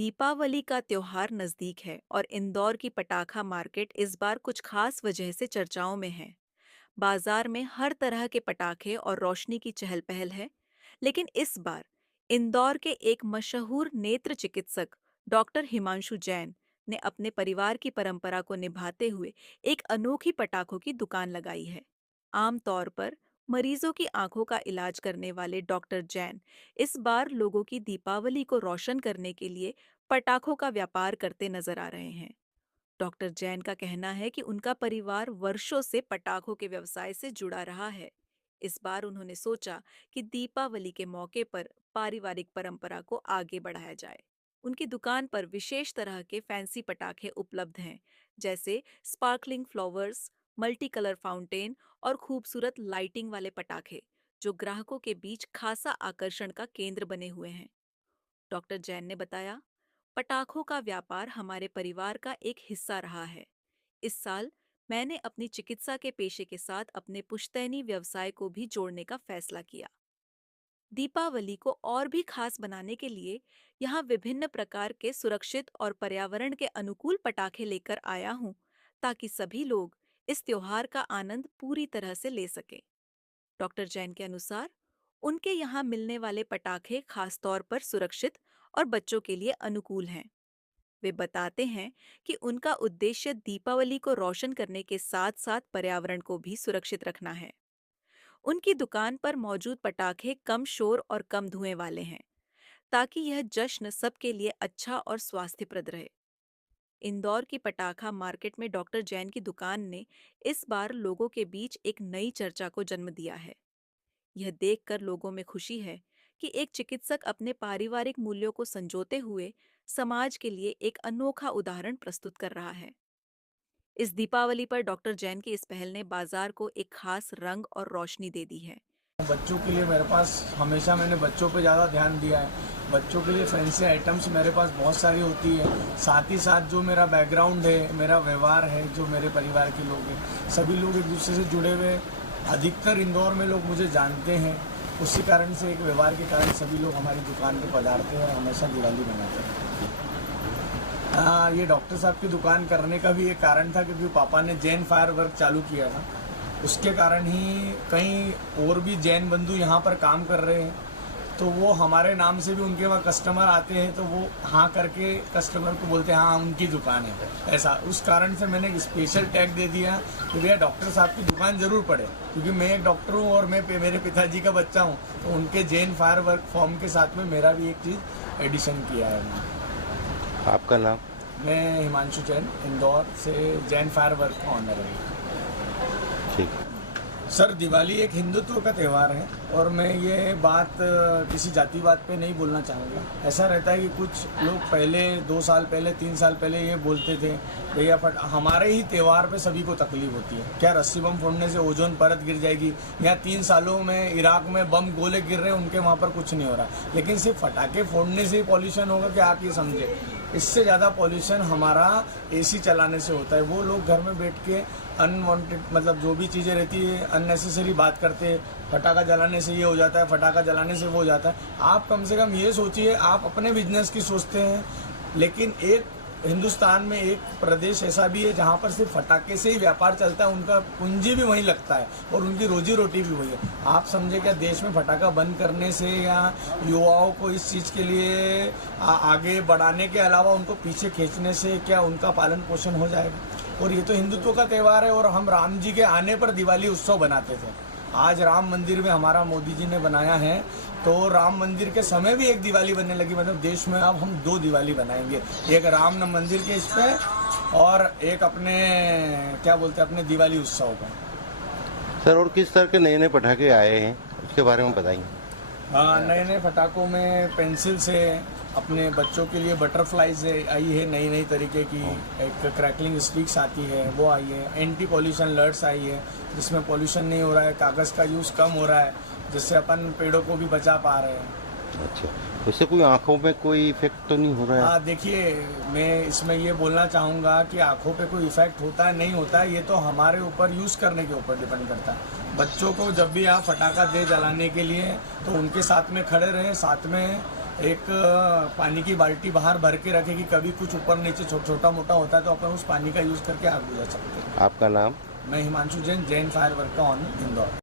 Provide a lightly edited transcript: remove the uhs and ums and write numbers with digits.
दीपावली का त्योहार नजदीक है और इंदौर की पटाखा मार्केट इस बार कुछ खास वजह से चर्चाओं में है। बाजार में हर तरह के पटाखे और रोशनी की चहल पहल है। लेकिन इस बार इंदौर के एक मशहूर नेत्र चिकित्सक डॉक्टर हिमांशु जैन ने अपने परिवार की परंपरा को निभाते हुए एक अनोखी पटाखों की दुकान लगाई है। आमतौर पर मरीजों की आंखों का इलाज करने वाले डॉक्टर जैन इस बार लोगों की दीपावली को रोशन करने के लिए पटाखों का व्यापार करते नजर आ रहे हैं। डॉक्टर जैन का कहना है कि उनका परिवार वर्षों से पटाखों के व्यवसाय से जुड़ा रहा है। इस बार उन्होंने सोचा कि दीपावली के मौके पर पारिवारिक परंपरा को आगे बढ़ाया जाए। उनकी दुकान पर विशेष तरह के फैंसी पटाखे उपलब्ध हैं, जैसे sparkling flowers, multi colour fountain और खूबसूरत लाइटिंग वाले पटाखे, जो ग्राहकों के बीच खासा आकर्षण का केंद्र बने हुए हैं। डॉक्टर जैन ने बताया, पटाखों का व्यापार हमारे परिवार का एक हिस्सा रहा है। इस साल मैंने अपनी चिकित्सा के पेशे के साथ अपने पुश्तैनी व्यवसाय को भी जोड़ने का फैसला किया। दीपावली को और भी खास बनाने के लिए यहाँ विभिन्न प्रकार के सुरक्षित और पर्यावरण के अनुकूल पटाखे लेकर आया हूँ, ताकि सभी लोग इस त्योहार का आनंद पूरी तरह से ले सकें। डॉक्टर जैन के अनुसार उनके यहाँ मिलने वाले पटाखे खासतौर पर सुरक्षित और बच्चों के लिए अनुकूल हैं। वे बताते हैं कि उनका उद्देश्य दीपावली को रोशन करने के साथ साथ पर्यावरण को भी सुरक्षित रखना है। उनकी दुकान पर मौजूद पटाखे कम शोर और कम धुएं वाले हैं, ताकि यह जश्न सबके लिए अच्छा और स्वास्थ्यप्रद रहे। इंदौर की पटाखा मार्केट में डॉक्टर जैन की दुकान ने इस बार लोगों के बीच एक नई चर्चा को जन्म दिया है। यह देखकर लोगों में खुशी है कि एक चिकित्सक अपने पारिवारिक मूल्यों को संजोते हुए समाज के लिए एक अनोखा उदाहरण प्रस्तुत कर रहा है। इस दीपावली पर डॉक्टर जैन की इस पहल ने बाजार को एक खास रंग और रोशनी दे दी है। बच्चों के लिए मेरे पास हमेशा मैंने बच्चों पे ज़्यादा ध्यान दिया है। बच्चों के लिए फैंसी आइटम्स मेरे पास बहुत सारी होती है। साथ ही साथ जो मेरा बैकग्राउंड है, मेरा व्यवहार है, जो मेरे परिवार के लोग हैं, सभी लोग एक दूसरे से जुड़े हुए। अधिकतर इंदौर में लोग मुझे जानते हैं। उसी कारण से, एक व्यवहार के कारण सभी लोग हमारी दुकान पे पधारते हैं और हमेशा दिवाली मनाते हैं। हाँ, ये डॉक्टर साहब की दुकान करने का भी एक कारण था, क्योंकि पापा ने जैन फायर वर्क चालू किया था। उसके कारण ही कई और भी जैन बंधु यहाँ पर काम कर रहे हैं, तो वो हमारे नाम से भी उनके वहाँ कस्टमर आते हैं, तो वो हाँ करके कस्टमर को बोलते हैं हाँ उनकी दुकान है। ऐसा उस कारण से मैंने एक स्पेशल टैग दे दिया कि भैया डॉक्टर साहब की दुकान जरूर पड़े, क्योंकि मैं एक डॉक्टर हूँ और मैं मेरे पिताजी का बच्चा हूँ, तो उनके जैन फायर वर्क फॉर्म के साथ में मेरा भी एक चीज़ एडिशन किया है। आपका नाम? मैं हिमांशु जैन, इंदौर से जैन फायर वर्क का ऑनर है। ठीक। सर, दिवाली एक हिंदुत्व का त्यौहार है और मैं ये बात किसी जातिवाद पे नहीं बोलना चाहूँगा। ऐसा रहता है कि कुछ लोग पहले 2 साल पहले 3 साल पहले ये बोलते थे भैया हमारे ही त्यौहार पे सभी को तकलीफ होती है, क्या रस्सी बम फोड़ने से ओजोन परत गिर जाएगी, या 3 सालों में इराक में बम गोले गिर रहे हैं, उनके वहाँ पर कुछ नहीं हो रहा, लेकिन सिर्फ पटाखे फोड़ने से ही पॉल्यूशन होगा कि आप ये समझे। इससे ज़्यादा पॉल्यूशन हमारा एसी चलाने से होता है। वो लोग घर में बैठ के अनवांटेड, मतलब जो भी चीज़ें रहती है अननेसेसरी बात करते हैं, फटाखा जलाने से ये हो जाता है, फटाखा जलाने से वो हो जाता है। आप कम से कम ये सोचिए, आप अपने बिजनेस की सोचते हैं, लेकिन एक हिंदुस्तान में एक प्रदेश ऐसा भी है जहाँ पर सिर्फ फटाके से ही व्यापार चलता है, उनका पूंजी भी वहीं लगता है और उनकी रोजी रोटी भी वही है। आप समझे क्या देश में फटाका बंद करने से या युवाओं को इस चीज़ के लिए आगे बढ़ाने के अलावा उनको पीछे खींचने से क्या उनका पालन पोषण हो जाएगा? और ये तो हिंदुत्व का त्यौहार है और हम राम जी के आने पर दिवाली उत्सव बनाते थे। आज राम मंदिर में हमारा मोदी जी ने बनाया है, तो राम मंदिर के समय भी एक दिवाली बनने लगी। मतलब देश में अब हम 2 दिवाली बनाएंगे, एक राम मंदिर के इस पे और एक अपने क्या बोलते हैं अपने दिवाली उत्सव का। सर, और किस तरह के नए नए पटाखे आए हैं उसके बारे में बताइए। हाँ, नए नए पटाखों में पेंसिल से अपने बच्चों के लिए बटरफ्लाईज आई है, नई नई तरीके की। एक क्रैकलिंग स्टिक्स आती है, वो आई है। एंटी पॉल्यूशन लर्ट्स आई है, जिसमें पॉल्यूशन नहीं हो रहा है, कागज़ का यूज़ कम हो रहा है, जिससे अपन पेड़ों को भी बचा पा रहे हैं। अच्छा, उससे कोई आंखों में कोई इफेक्ट तो नहीं हो रहा है? हाँ, देखिए, मैं इसमें ये बोलना चाहूँगा कि आंखों पे कोई इफेक्ट होता है नहीं होता है, ये तो हमारे ऊपर यूज़ करने के ऊपर डिपेंड करता है। बच्चों को जब भी आप फटाखा दे जलाने के लिए, तो उनके साथ में खड़े रहें, साथ में एक पानी की बाल्टी बाहर भर के रखे कि कभी कुछ ऊपर नीचे छोटा मोटा होता है तो अपन उस पानी का यूज़ करके आग बुझा सकते हैं। आपका नाम? मैं हिमांशु जैन, जैन फायर वर्क का ऑनर इंदौर।